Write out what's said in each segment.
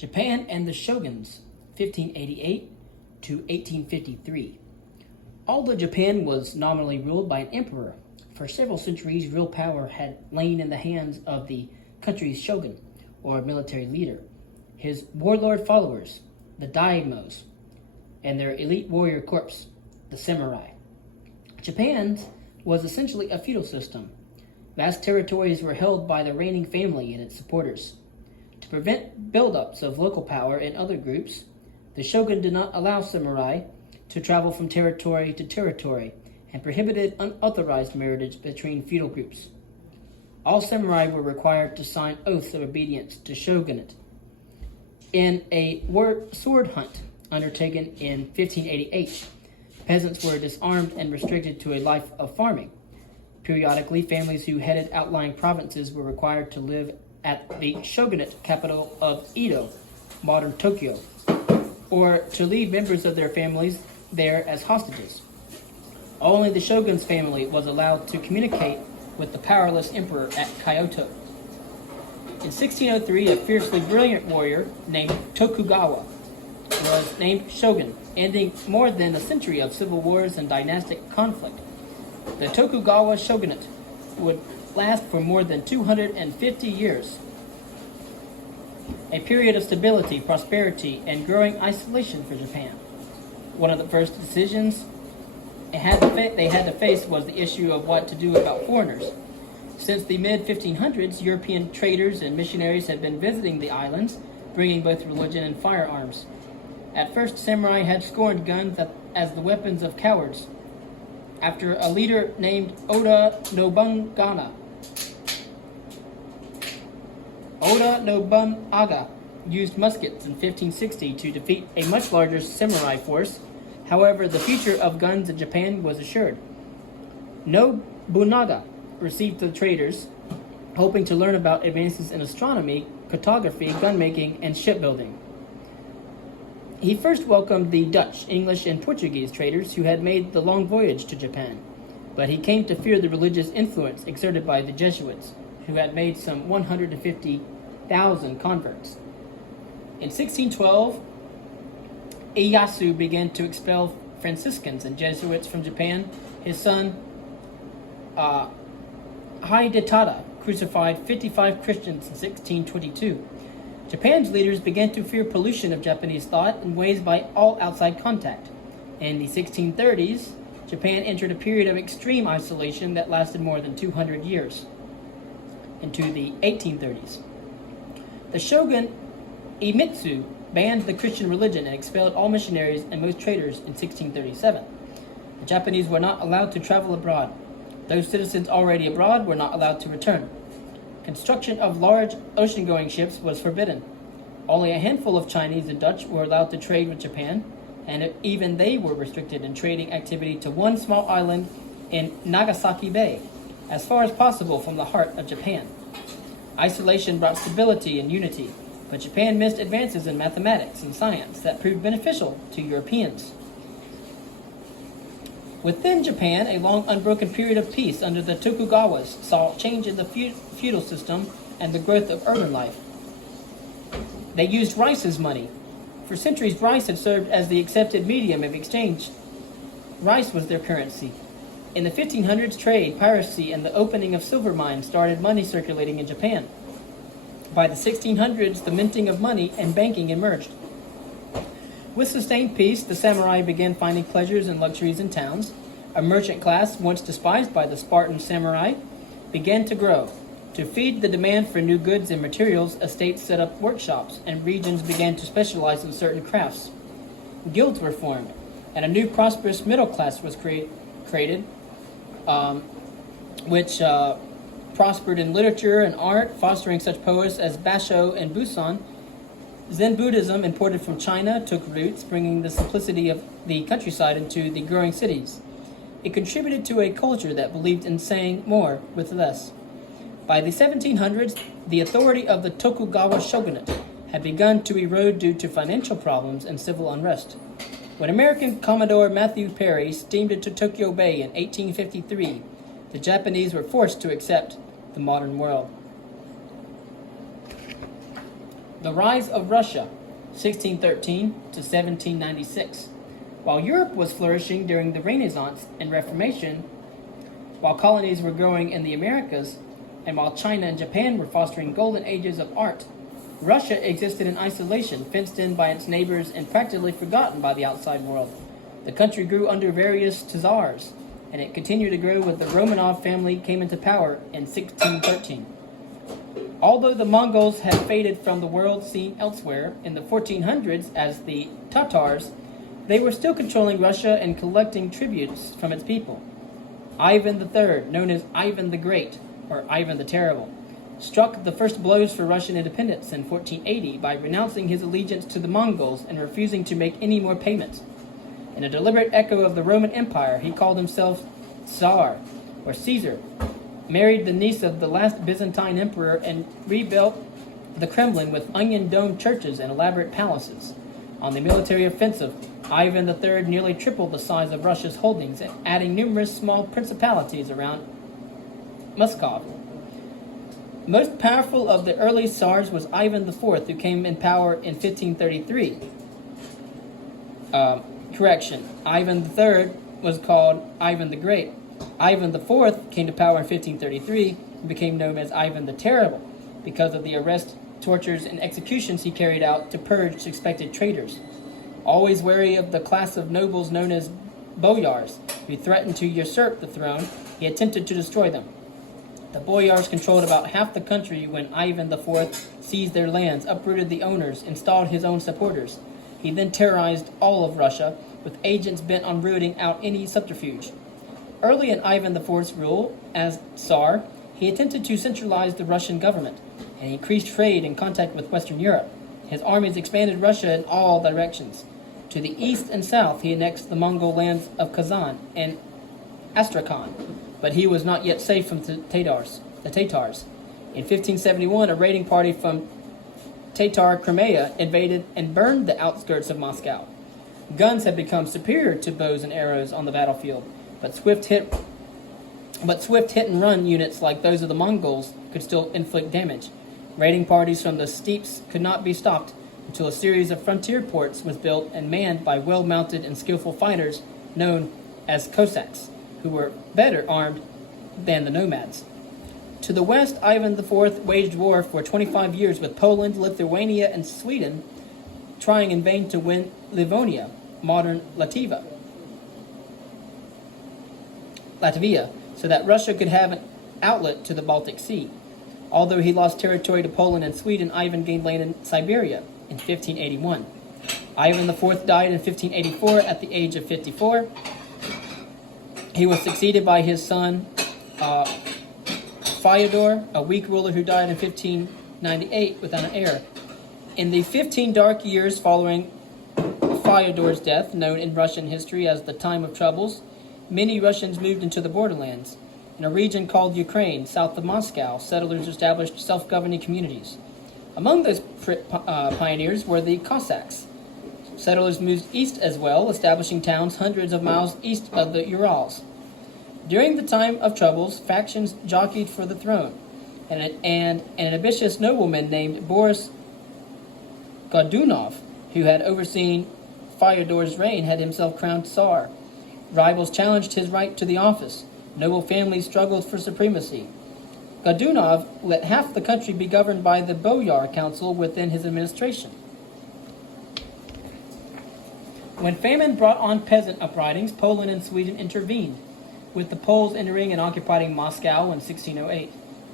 Japan and the Shoguns, 1588 to 1853. Although Japan was nominally ruled by an emperor, for several centuries real power had lain in the hands of the country's shogun, or military leader, his warlord followers, the daimyos, and their elite warrior corps, the samurai. Japan was essentially a feudal system. Vast territories were held by the reigning family and its supporters. To prevent buildups of local power in other groups, the shogun did not allow samurai to travel from territory to territory and prohibited unauthorized marriage between feudal groups. All samurai were required to sign oaths of obedience to shogunate. In a sword hunt undertaken in 1588, peasants were disarmed and restricted to a life of farming. Periodically, families who headed outlying provinces were required to live at the shogunate capital of Edo, modern Tokyo, or to leave members of their families there as hostages. Only the shogun's family was allowed to communicate with the powerless emperor at Kyoto. In 1603, a fiercely brilliant warrior named Tokugawa was named shogun, ending more than a century of civil wars and dynastic conflict. The Tokugawa shogunate would last for more than 250 years, a period of stability, prosperity, and growing isolation for Japan. One of the first decisions they had to face was the issue of what to do about foreigners. Since the mid-1500s, European traders and missionaries had been visiting the islands, bringing both religion and firearms. At first, samurai had scorned guns as the weapons of cowards. After a leader named Oda Nobunaga used muskets in 1560 to defeat a much larger samurai force. However, the future of guns in Japan was assured. Nobunaga received the traders, hoping to learn about advances in astronomy, cartography, gunmaking, and shipbuilding. He first welcomed the Dutch, English, and Portuguese traders who had made the long voyage to Japan, but he came to fear the religious influence exerted by the Jesuits, who had made some 150,000 converts. In 1612, Ieyasu began to expel Franciscans and Jesuits from Japan. His son, Hidetada, crucified 55 Christians in 1622. Japan's leaders began to fear pollution of Japanese thought in ways by all outside contact. In the 1630s, Japan entered a period of extreme isolation that lasted more than 200 years, into the 1830s. The shogun Iemitsu banned the Christian religion and expelled all missionaries and most traders in 1637. The Japanese were not allowed to travel abroad. Those citizens already abroad were not allowed to return. Construction of large ocean-going ships was forbidden. Only a handful of Chinese and Dutch were allowed to trade with Japan, and even they were restricted in trading activity to one small island in Nagasaki Bay, as far as possible from the heart of Japan. Isolation brought stability and unity, but Japan missed advances in mathematics and science that proved beneficial to Europeans. Within Japan, a long unbroken period of peace under the Tokugawas saw change in the feudal system and the growth of urban life. They used rice as money. For centuries, rice had served as the accepted medium of exchange. Rice was their currency. In the 1500s, trade, piracy, and the opening of silver mines started money circulating in Japan. By the 1600s, the minting of money and banking emerged. With sustained peace, the samurai began finding pleasures and luxuries in towns. A merchant class, once despised by the Spartan samurai, began to grow. To feed the demand for new goods and materials, estates set up workshops, and regions began to specialize in certain crafts. Guilds were formed, and a new prosperous middle class was created, which prospered in literature and art, fostering such poets as Basho and Busan. Zen Buddhism, imported from China, took roots, bringing the simplicity of the countryside into the growing cities. It contributed to a culture that believed in saying more with less. By the 1700s, the authority of the Tokugawa shogunate had begun to erode due to financial problems and civil unrest. When American Commodore Matthew Perry steamed into Tokyo Bay in 1853, the Japanese were forced to accept the modern world. The rise of Russia, 1613 to 1796. While Europe was flourishing during the Renaissance and Reformation, while colonies were growing in the Americas, and while China and Japan were fostering golden ages of art, Russia existed in isolation, fenced in by its neighbors and practically forgotten by the outside world. The country grew under various Tsars, and it continued to grow when the Romanov family came into power in 1613. Although the Mongols had faded from the world scene elsewhere in the 1400s as the Tatars, they were still controlling Russia and collecting tributes from its people. Ivan III, known as Ivan the Great, or Ivan the Terrible, struck the first blows for Russian independence in 1480 by renouncing his allegiance to the Mongols and refusing to make any more payments. In a deliberate echo of the Roman Empire, he called himself Tsar, or Caesar, married the niece of the last Byzantine emperor, and rebuilt the Kremlin with onion-domed churches and elaborate palaces. On the military offensive, Ivan III nearly tripled the size of Russia's holdings, adding numerous small principalities around Moscow. Most powerful of the early Tsars was Ivan IV, who came in power in 1533. Ivan III was called Ivan the Great. Ivan IV came to power in 1533 and became known as Ivan the Terrible because of the arrests, tortures, and executions he carried out to purge suspected traitors. Always wary of the class of nobles known as boyars, who threatened to usurp the throne, he attempted to destroy them. The boyars controlled about half the country when Ivan IV seized their lands, uprooted the owners, installed his own supporters. He then terrorized all of Russia, with agents bent on rooting out any subterfuge. Early in Ivan IV's rule as Tsar, he attempted to centralize the Russian government and increased trade and contact with Western Europe. His armies expanded Russia in all directions. To the east and south, he annexed the Mongol lands of Kazan and Astrakhan, but he was not yet safe from the Tatars. In 1571, a raiding party from Tatar Crimea invaded and burned the outskirts of Moscow. Guns had become superior to bows and arrows on the battlefield, but swift hit and run units like those of the Mongols could still inflict damage. Raiding parties from the steppes could not be stopped until a series of frontier ports was built and manned by well-mounted and skillful fighters known as Cossacks, who were better armed than the nomads. To the west, Ivan IV waged war for 25 years with Poland, Lithuania, and Sweden, trying in vain to win Livonia, modern Latvia, so that Russia could have an outlet to the Baltic Sea. Although he lost territory to Poland and Sweden, Ivan gained land in Siberia in 1581. Ivan IV died in 1584 at the age of 54. He was succeeded by his son, Fyodor, a weak ruler who died in 1598 without an heir. In the 15 dark years following Fyodor's death, known in Russian history as the Time of Troubles, many Russians moved into the borderlands. In a region called Ukraine, south of Moscow, settlers established self-governing communities. Among those pioneers were the Cossacks. Settlers moved east as well, establishing towns hundreds of miles east of the Urals. During the time of troubles, factions jockeyed for the throne, and an ambitious nobleman named Boris Godunov, who had overseen Fyodor's reign, had himself crowned Tsar. Rivals challenged his right to the office. Noble families struggled for supremacy. Godunov let half the country be governed by the Boyar Council within his administration. When famine brought on peasant uprisings, Poland and Sweden intervened, with the Poles entering and occupying Moscow in 1608.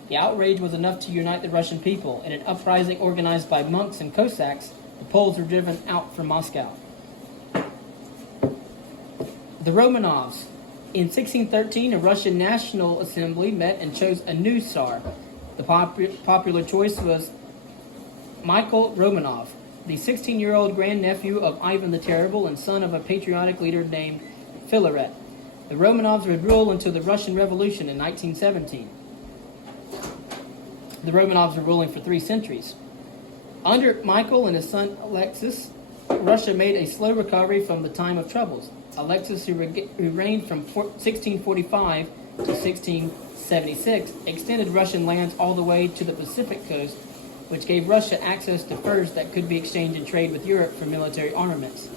The outrage was enough to unite the Russian people. In an uprising organized by monks and Cossacks, the Poles were driven out from Moscow. The Romanovs. In 1613, a Russian National Assembly met and chose a new Tsar. The popular choice was Michael Romanov, the 16-year-old grandnephew of Ivan the Terrible and son of a patriotic leader named Filaret. The Romanovs would rule until the Russian Revolution in 1917. The Romanovs were ruling for 3 centuries. Under Michael and his son Alexis, Russia made a slow recovery from the time of troubles. Alexis, who reigned from 1645 to 1676, extended Russian lands all the way to the Pacific coast which gave Russia access to furs that could be exchanged and trade with Europe for military armaments.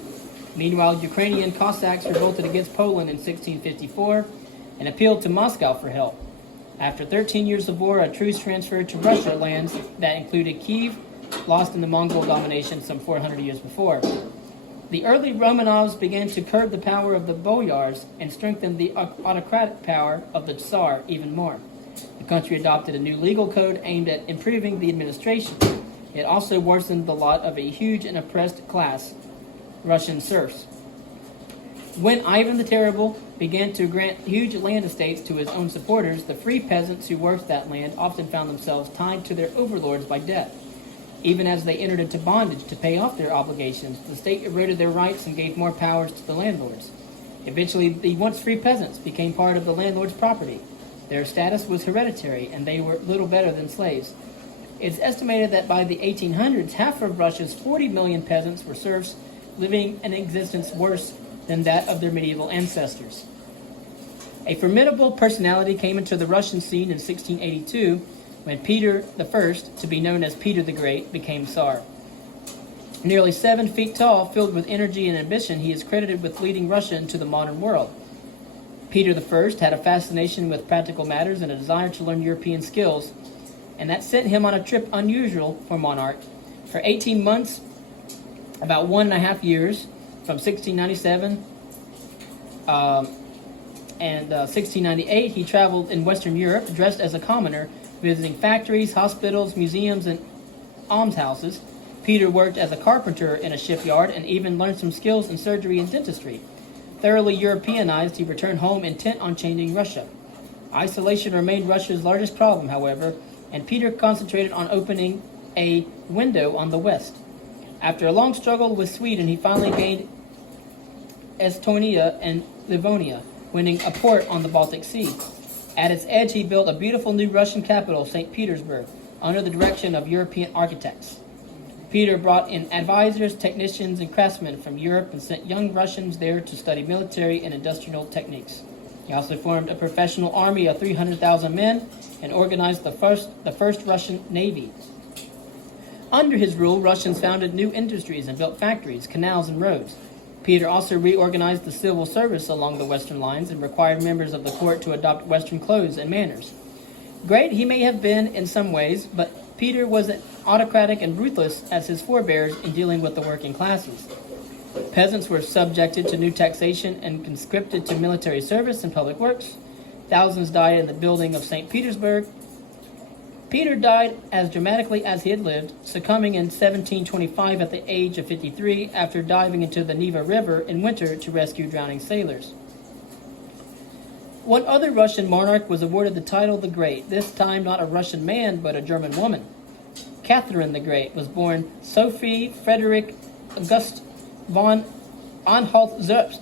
Meanwhile, Ukrainian Cossacks revolted against Poland in 1654 and appealed to Moscow for help. After 13 years of war, a truce transferred to Russia lands that included Kiev, lost in the Mongol domination some 400 years before. The early Romanovs began to curb the power of the boyars and strengthen the autocratic power of the Tsar even more. The country adopted a new legal code aimed at improving the administration. It also worsened the lot of a huge and oppressed class, Russian serfs. When Ivan the Terrible began to grant huge land estates to his own supporters, the free peasants who worked that land often found themselves tied to their overlords by debt. Even as they entered into bondage to pay off their obligations, the state eroded their rights and gave more powers to the landlords. Eventually, the once free peasants became part of the landlord's property. Their status was hereditary, and they were little better than slaves. It's estimated that by the 1800s, half of Russia's 40 million peasants were serfs, living an existence worse than that of their medieval ancestors. A formidable personality came into the Russian scene in 1682 when Peter I, to be known as Peter the Great, became Tsar. Nearly 7 feet tall, filled with energy and ambition, he is credited with leading Russia into the modern world. Peter I had a fascination with practical matters and a desire to learn European skills, and that sent him on a trip unusual for a monarch. For 18 months, about 1.5 years, from 1697 and 1698, he traveled in Western Europe dressed as a commoner, visiting factories, hospitals, museums, and almshouses. Peter worked as a carpenter in a shipyard and even learned some skills in surgery and dentistry. Thoroughly Europeanized, he returned home intent on changing Russia. Isolation remained Russia's largest problem, however, and Peter concentrated on opening a window on the West. After a long struggle with Sweden, he finally gained Estonia and Livonia, winning a port on the Baltic Sea. At its edge, he built a beautiful new Russian capital, St. Petersburg, under the direction of European architects. Peter brought in advisors, technicians, and craftsmen from Europe and sent young Russians there to study military and industrial techniques. He also formed a professional army of 300,000 men and organized the first Russian navy. Under his rule, Russians founded new industries and built factories, canals, and roads. Peter also reorganized the civil service along the Western lines and required members of the court to adopt Western clothes and manners. Great he may have been in some ways, but Peter was autocratic and ruthless as his forebears in dealing with the working classes. Peasants were subjected to new taxation and conscripted to military service and public works. Thousands died in the building of St. Petersburg. Peter died as dramatically as he had lived, succumbing in 1725 at the age of 53 after diving into the Neva River in winter to rescue drowning sailors. One other Russian monarch was awarded the title the Great, this time not a Russian man but a German woman. Catherine the Great was born Sophie Frederick August von Anhalt-Zerbst.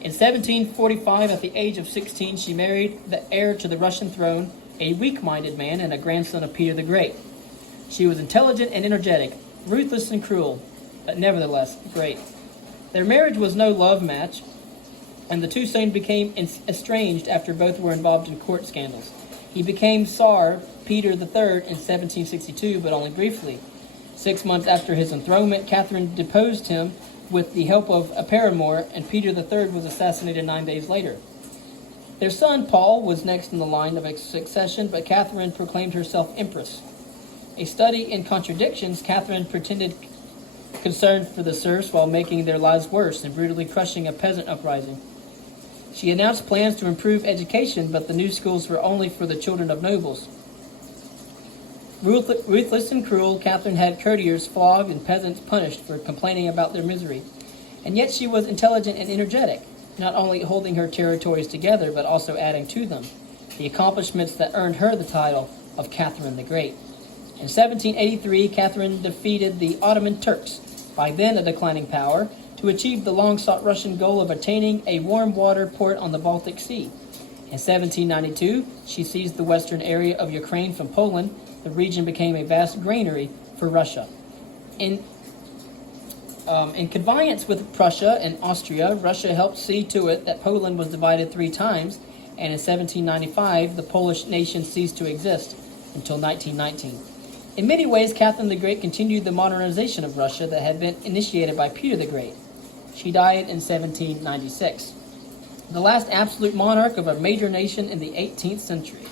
In 1745, at the age of 16, she married the heir to the Russian throne, a weak-minded man and a grandson of Peter the Great. She was intelligent and energetic, ruthless and cruel, but nevertheless great. Their marriage was no love match, and the two soon became estranged after both were involved in court scandals. He became Tsar Peter III in 1762, but only briefly. 6 months after his enthronement, Catherine deposed him with the help of a paramour, and Peter III was assassinated 9 days later. Their son, Paul, was next in the line of succession, but Catherine proclaimed herself empress. A study in contradictions, Catherine pretended concern for the serfs while making their lives worse and brutally crushing a peasant uprising. She announced plans to improve education, but the new schools were only for the children of nobles. Ruthless and cruel, Catherine had courtiers flogged and peasants punished for complaining about their misery. And yet she was intelligent and energetic, not only holding her territories together, but also adding to them, the accomplishments that earned her the title of Catherine the Great. In 1783, Catherine defeated the Ottoman Turks, by then a declining power, to achieve the long-sought Russian goal of attaining a warm-water port on the Baltic Sea. In 1792, she seized the western area of Ukraine from Poland. The region became a vast granary for Russia. In connivance with Prussia and Austria, Russia helped see to it that Poland was divided 3 times, and in 1795, the Polish nation ceased to exist until 1919. In many ways, Catherine the Great continued the modernization of Russia that had been initiated by Peter the Great. She died in 1796, the last absolute monarch of a major nation in the 18th century.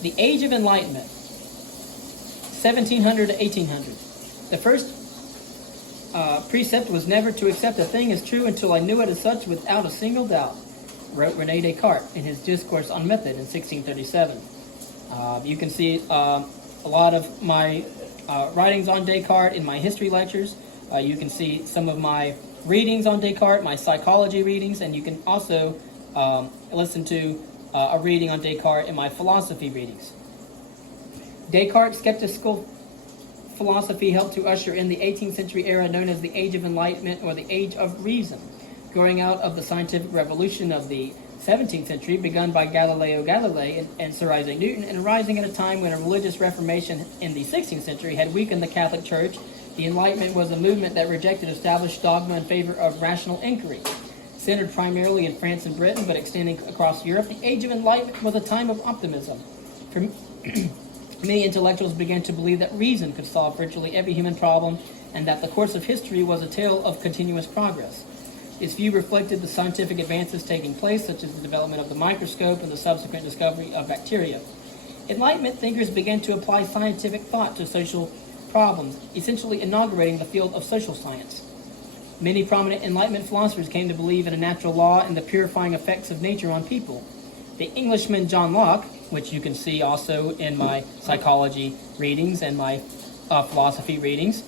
The Age of Enlightenment, 1700 to 1800. The first precept was never to accept a thing as true until I knew it as such without a single doubt, wrote René Descartes in his Discourse on Method in 1637. You can see a lot of my writings on Descartes in my history lectures. You can see some of my readings on Descartes, my psychology readings, and you can also listen to a reading on Descartes in my philosophy readings. Descartes' skeptical philosophy helped to usher in the 18th century era known as the Age of Enlightenment or the Age of Reason, growing out of the scientific revolution of the 17th century begun by Galileo Galilei and Sir Isaac Newton, and arising at a time when a religious reformation in the 16th century had weakened the Catholic Church. The Enlightenment was a movement that rejected established dogma in favor of rational inquiry. Centered primarily in France and Britain, but extending across Europe, the Age of Enlightenment was a time of optimism. For many intellectuals began to believe that reason could solve virtually every human problem, and that the course of history was a tale of continuous progress. This view reflected the scientific advances taking place, such as the development of the microscope and the subsequent discovery of bacteria. Enlightenment thinkers began to apply scientific thought to social problems, essentially inaugurating the field of social science. Many prominent Enlightenment philosophers came to believe in a natural law and the purifying effects of nature on people. The Englishman John Locke, which you can see also in my psychology readings and my philosophy readings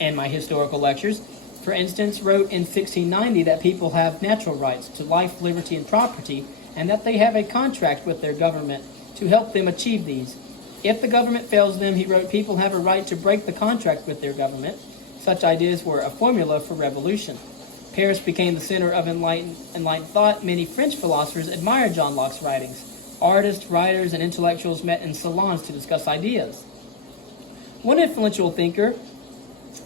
and my historical lectures, for instance, wrote in 1690 that people have natural rights to life, liberty, and property, and that they have a contract with their government to help them achieve these. If the government fails them, he wrote, people have a right to break the contract with their government. Such ideas were a formula for revolution. Paris became the center of enlightened thought. Many French philosophers admired John Locke's writings. Artists, writers, and intellectuals met in salons to discuss ideas. One influential thinker,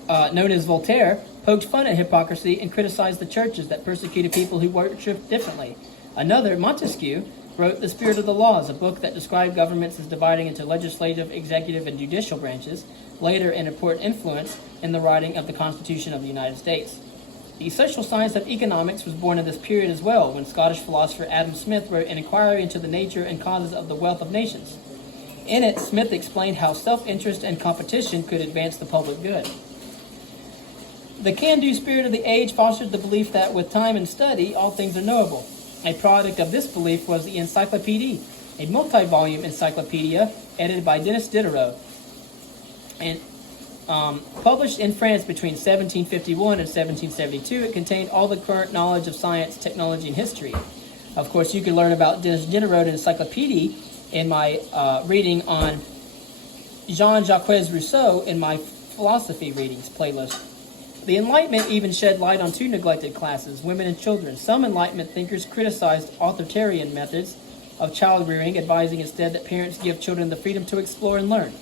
known as Voltaire, poked fun at hypocrisy and criticized the churches that persecuted people who worshiped differently. Another, Montesquieu, wrote The Spirit of the Laws, a book that described governments as dividing into legislative, executive, and judicial branches, later an important influence in the writing of the Constitution of the United States. The social science of economics was born in this period as well, when Scottish philosopher Adam Smith wrote an inquiry into the nature and causes of the wealth of nations. In it, Smith explained how self-interest and competition could advance the public good. The can-do spirit of the age fostered the belief that with time and study, all things are knowable. A product of this belief was the Encyclopédie, a multi-volume encyclopedia edited by Denis Diderot, and published in France between 1751 and 1772. It contained all the current knowledge of science, technology, and history. Of course, you can learn about Denis Diderot and Encyclopédie in my reading on Jean-Jacques Rousseau in my philosophy readings playlist. The Enlightenment even shed light on two neglected classes, women and children. Some Enlightenment thinkers criticized authoritarian methods of child rearing, advising instead that parents give children the freedom to explore and learn.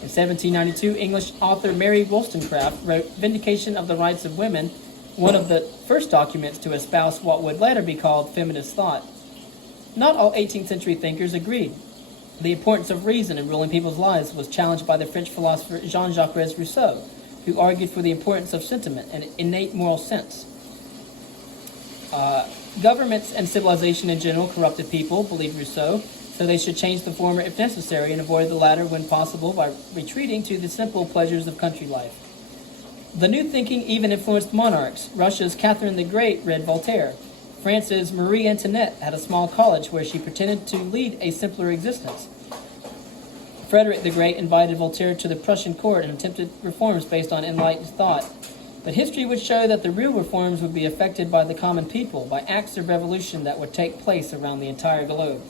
In 1792, English author Mary Wollstonecraft wrote Vindication of the Rights of Women, one of the first documents to espouse what would later be called feminist thought. Not all 18th century thinkers agreed. The importance of reason in ruling people's lives was challenged by the French philosopher Jean-Jacques Rousseau, who argued for the importance of sentiment and innate moral sense. Governments and civilization in general corrupted people, believed Rousseau, so they should change the former if necessary and avoid the latter when possible by retreating to the simple pleasures of country life. The new thinking even influenced monarchs. Russia's Catherine the Great read Voltaire. France's Marie Antoinette had a small college where she pretended to lead a simpler existence. Frederick the Great invited Voltaire to the Prussian court and attempted reforms based on enlightened thought. But history would show that the real reforms would be effected by the common people, by acts of revolution that would take place around the entire globe.